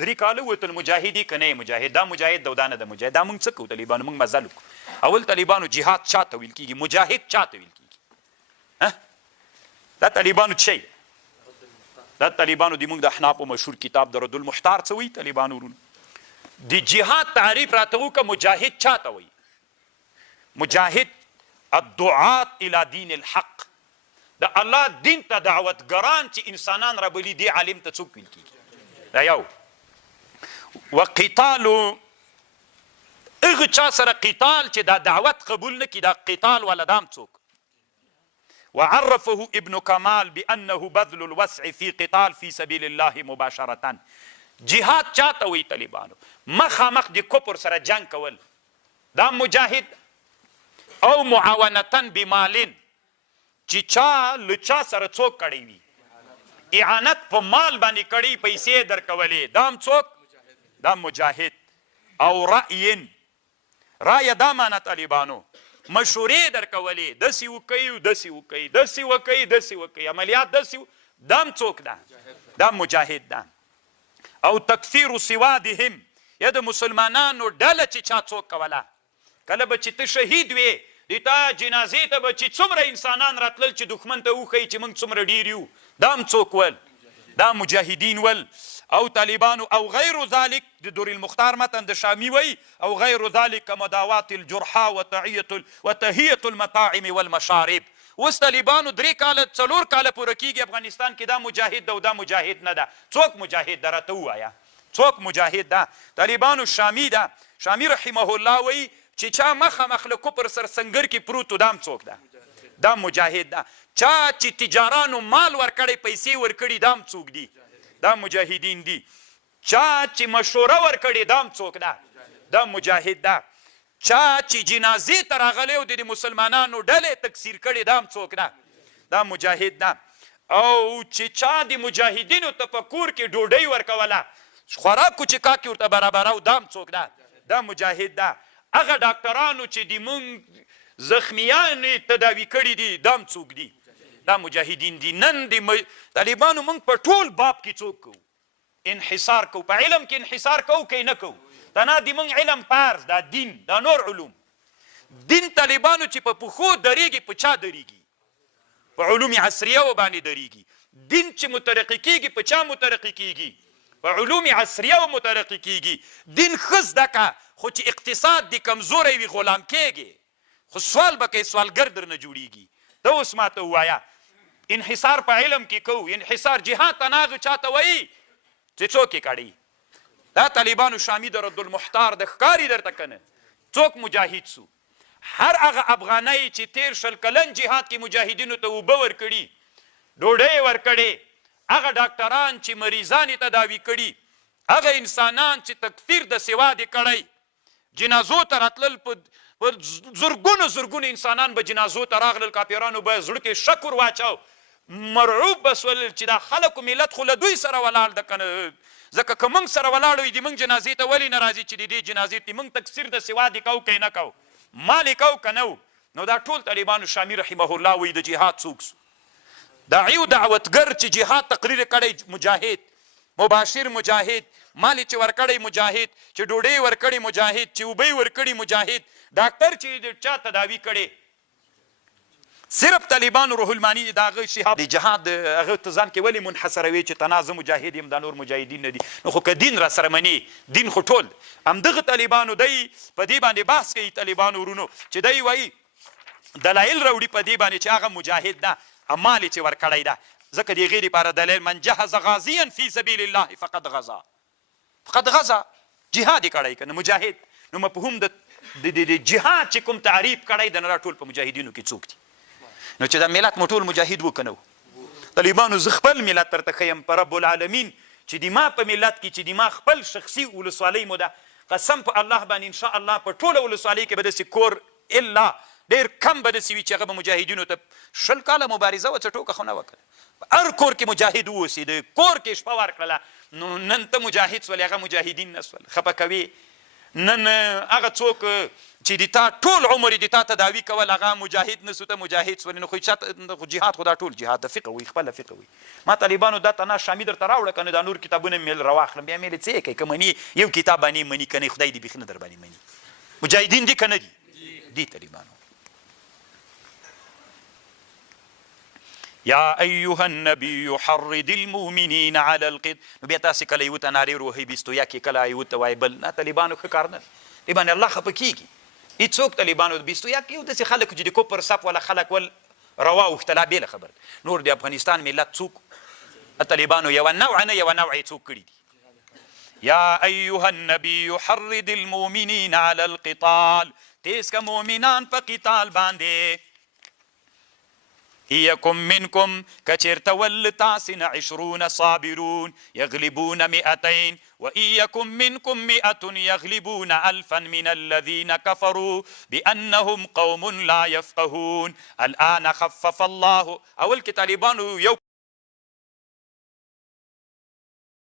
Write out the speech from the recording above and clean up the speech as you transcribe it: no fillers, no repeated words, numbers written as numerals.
3 کاله ووتل مجاهد که نه مجاهد دا مجاهد ده او دا نه ده مجاهد دا موږ څه کوو طالبانو موږ مزل وکړو اول طالبانو جهاد چا ته ویل کېږي مجاهد چا ته ویل کېږي دا طالبانو څه شی دا طالبانو د موږ د احنافو مشهور کتاب د رد المحتار څه وایي طالبانو ورونه د جهاد تعریف راته وکړه مجاهد چا ته وایي مجاهد الدعات الى دین الحق د الله دین ته دعوتګران چې انسانان رابلي دې عالم ته څوک ویل کېږي دا یو وقتالو هغه چا سره قتال چې دا دعوت قبول نه کړي دا قتال والا دام څوک وعرفه ابن كمال بأنه بذل الوسع في قتال في سبيل الله مباشرة جهاد چاته وی طالبانو مخامخ د کفر سره جنگ کول دا مجاهد او معاونتا بمالین چې چا له چا سره څوک کړی وي اعانت په مال باندې کړی پیسې درکولې دام څوک دا مجاهد او رأی دا معنی طالبانو مشورې درکولې داسې وکئ داسې وکئ داسې وکئ داسې وکئ عملیات داسې دام څوک ده دا مجاهد ده او تکفیر سوادهم یا د مسلمانانو ډله چې چا څوک کوله کله به چې ته شهید وې د تا جنازې ته به چې څومره انسانان راتلل چې دښمن ته وښیي چې موږ څومره ډېر یو دام څوک ول دا مجاهدین ول او طالبانو او غیر ذلك د دور المختار متن د شامی وی او غیر ذلك مداوات الجرحى وتهيئه المطاعم والمشارب اوس طالبانو 3 کاله 4 کاله پوره کیږي افغانستان کې دا مجاهد ده او دا مجاهد نه ده څوک مجاهد ده راته ووایه څوک مجاهد ده طالبانو شامی ده شامی رحمه الله وی چې چا مخامخ له کفر سر سنگر کې پروت دام څوک ده دا مجاهد ده چا چې تجارانو مال ورکړی پیسې ورکړي دام څوک دي دا مجاهدین دي چا چې مشوره ورکړي دام څوک ده دا مجاهد ده چا چې جنازې ته راغلی او د مسلمانانو ډلې تکثیر کړي دام څوک ده دا مجاهد ده او چې چا د مجاهدینو تفکر کې ډوډۍ ورکوله خوراک کوچکا کې ورته برابرو دام څوک ده دا مجاهد ده هغه ډاکټرانو چې د مونږ زخمیان تداوي کړي دي دام څوک دي دا مجاهدین دي نن د طالبانو موږ په ټول باب کې څوک کوو انحصار کوو په علم کې انحصار کوو که نه کوو تنا د موږ علم فرض دا دین دا نور علوم دین طالبانو چې په پښو درېږي په چا درېږي په علوم عصریه باندې درېږي دین چې مترقي کېږي په چا مترقي کېږي په علوم عصریه مترقي کېږي دین ښه زده که خو چې اقتصاد د کمزوری وي غلام کېږي خو سوال به کوي سوالګر درنه جوړېږي ته اوس ماته ووایه انحصار په علم کې کوو انحصار جهاد ته ناغو چاته وایي چې څوک یې کړی دا طالبانو شامي د رد المحتار د ښکاري درته که نه څوک مجاهد سو هر هغه افغانی چې تیر 20 کلن جهاد کې مجاهدینو ته اوبه ورکړي ډوډۍ ورکړې هغه ډاکټران چې مریضان یې تداوي کړي هغه انسانان چې تکفیر د سواد یې کړی جنازو ته راتلل په زرګونو انسانان به جنازو ته راغلل کافرانو به زړه کې شکر واچو مرعوب به سول چې دا خلکو ملت خو له دوی سره ولاړ ده که نه ځکه که موږ سره ولاړ وي د موږ جنازې ته ولې نه راځي چې د دې جنازې ته موږ تکثیر د سواد یې کوو که یې نه کوو مال یې کوو که نه نو دا ټول طالبانو شامي رحمه الله وایي د جهاد څوک سو داعي و دعوتګر چې جهاد تقریر کړی مجاهد مباشر مجاهد مال چې ورکړی مجاهد چې ډوډۍ ورکړی مجاهد چې اوبه ورکړي مجاهد ډاکټر چې د چا تداوي کړي صرف طالبانو روح المانی د هغه شهاب د جهاد هغه ته ځان کې ولې منحصروي چې تنازه مجاهد یم دا نور مجاهدین نه دي نو خو که دین را سره مني دین خو ټول همدغه طالبانو دی په دې باندې بحث کوي طالبانو ورونو چې دی وایي دلایل راوړي په دې باندې چې هغه مجاهد ده مال یې چې ورکړی ده ځکه د هغې دپاره دلیل من جهز غازیا فی سبیل الله فقد غزا جهاد یې کړی که نه مجاهد نو مفهوم د جهاد چې کوم تعریف کړی د نه ټول په مجاهدینو کې څوک دي نو چې دا ملت مو ټول مجاهد و که نه و طالبانو زه خپل ملت درته ښیم په رب العالمین چې د ما په ملت کې چې د ما خپل شخصي ولسوالۍ مو ده قسم په الله باندې انشاءالله په ټوله ولسوالۍ کې به داسې کور الا ډېر کم به داسې وي چې هغه به مجاهدینو ته 20 کاله مبارزه وه څه ټوکه خو نه وکړه په هر کور کې مجاهد واوسېده کور کې شپه ورکړله نو نن ته مجاهد سولې هغه مجاهدین نه سول خفه کوي نن هغه څوک چې د تا ټول عمر د تا تداوي کول هغه مجاهد نه سو ته مجاهد سولې نو خو جهاد خو دا ټول جهاد د فقه وي خپله فقه وي ما طالبانو دا تنا شامي درته راوړه که نه دا نور کتابونه مې راواخلم بیا مې څه یې کوي که مني یو کتاب باندې مني که نه خدای دې بیخي نه در باندې مني مجاهدین دي که نه دي دي طالبانو یا ایها النبی حرد المؤمنین علی القتال نو بیا تاسې کله یو ته نارې وروهئ بیستویا کې کله یو ته وایي بل نه طالبانو ښه کار نه دی دې باندې الله خفه کېږي هېڅوک طالبانو بیستویا کې یو داسې خلک چې د کفر صف والا خلک ول روا اوښتلا بېله خبره نور د افغانستان ملت څوک طالبانو یوه نوع نه یوه نوع یې څوک کړي دي یا ایها النبی حرد المؤمنین علی القتال تیز که مؤمنان په قتال باندې إيكم منكم كچرت ولتاسن 20 صابرون يغلبون 200 وإيكم منكم 100 يغلبون 1000 من الذين كفروا بأنهم قوم لا يفقهون الآن خفف الله أول كطالبان يو